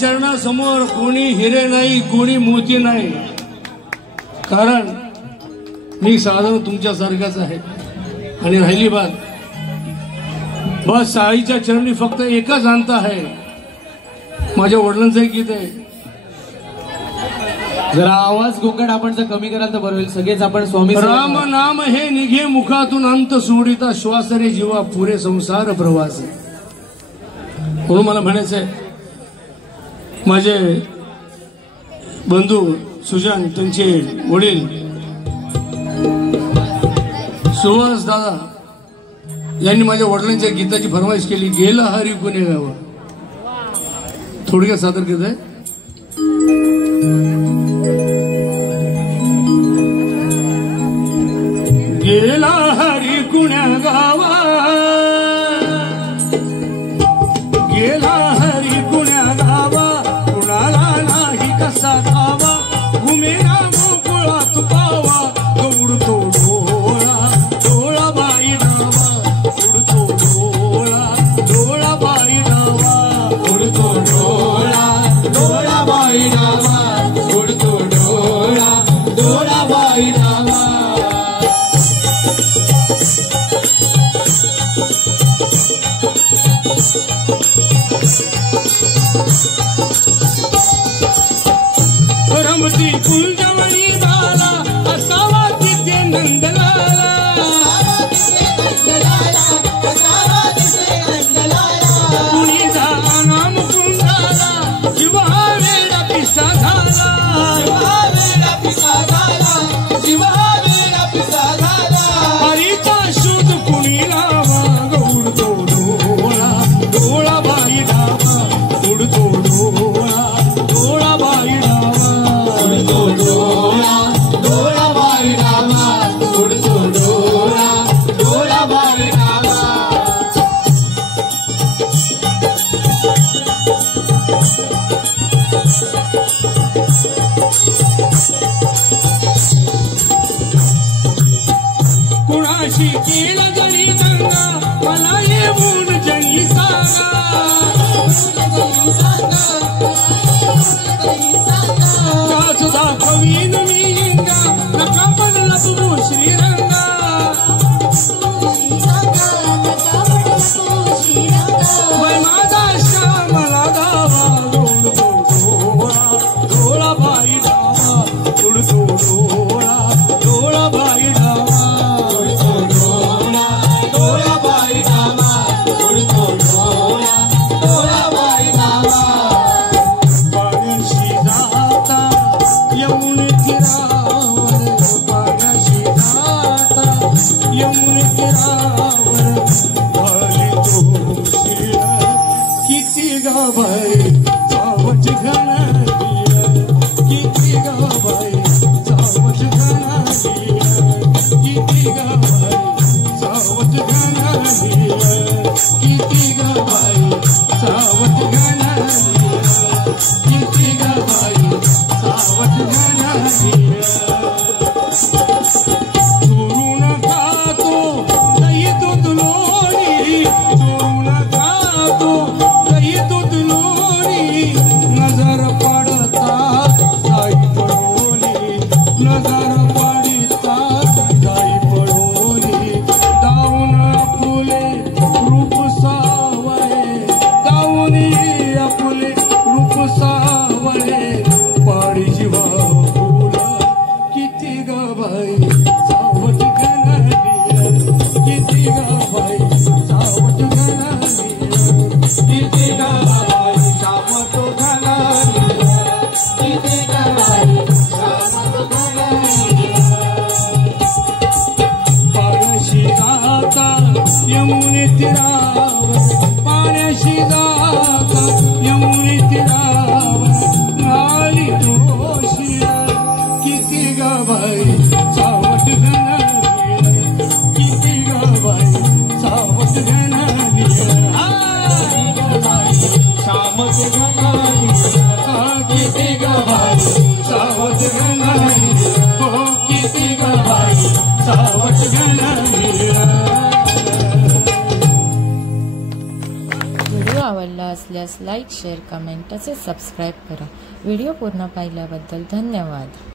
चरणासमोर कोणी हिरे नाही, कोणी मोती नाही, कारण मी साधारण तुमच्यासारखाच आहे. आणि राहिली बात, बस साईच्या चरणी फक्त एकच अंत आहे. माझ्या वडिलांचं एक गीत आहे. जरा आवाज गोंगाट आपण जर कमी कराल तर बरं होईल. सगळेच आपण स्वामी राम नाम हे निघे मुखातून अंत सोडिता श्वास रे जीवा पुरे संसार प्रवास. म्हणून मला म्हणायचंय, माझे बंधू सुजान, त्यांचे वडील सुहास दादा यांनी माझ्या वडिलांच्या गीताची फरमाईश केली. गेला हरी कुणे गावा. थोडक्यात सादर केलं आहे. गेला हरी कुण्या गावा, गेला हरी कुण्या गावा, कुणाला नाही कसा धावा, घुमेना गोकुळात पावा, उडतो डोळा डोळा बाई डावा, उडतो डोळा डोळा बाई डावा, उडतो डोळा डोळा बाई डावा, उडतो डोळा डोळा बाई डावा. रमती कुंजवणी झाला, असावा तिथे नंदलाला, कुणी झाला नाम कुंडाला, जीवा वेळा पिसा झाला, जीवा वेळा पिसा झाला, हरीचा शोध कुणी लावा, उडतो डोळा डोळा बाई डावा, उडतो डोळा डोळा बाई डावा, उडतो डोळा डोळा बाई डावा, उडतो डोळा डोळा बाई डावा. कुणाशी केलं जरी दंगा, मला येऊन जणी सांगा, काच दाखवीन मी इंगा, नका पडला तू श्रीरंगा, वय माझा श्यामला गावा, उडतो डोळा डोळा बाई डावा, उडतो डोळा डोळा बाई डावा, उडतो डोळा डोळा बाई डावा, उडतो डोळा डोळा बाई डावा. पाण्याशी जाता येऊन तीरावर, पाण्याशी जाता येऊन तीरावर, आली तोशी किती गाबाई चावट घालली, किती गाबाई चावट घालली, किती गाबाई चावट घालली, किती गाबाई चावट घालली, किती गाबाई चावट घालली. चोरून खातो दही दूध लोणी, चोरून खातो दही दूध लोणी, नजर पडतात जाई पडोली, नजर पडतात जाई पडोली, दाऊन फुले रूप सावळे, दाऊन फुले रूप सावळे, पाडी जीवा फुला, किती गाबाई सावट घालली, किती गाबाई सावट घालली, किती गाबाई सावट घालली, किती गाबाई सावट घालली. पाण्याशी जाता यमुने तीरावर, पाण्याशी जाता यमुने तीरावर, आली तोशी किती गाबाई सावट घालली, किती गाबाई सावट घालली, किती गाबाई सावट घालली, किती गाबाई सावट घालली, हो किती गाबाई सावट घालली. व्हिडिओ आवडला असल्यास लाईक लाईक शेअर कमेंट तसेच सबस्क्राईब करा. व्हिडिओ पूर्ण पाहिल्याबद्दल धन्यवाद.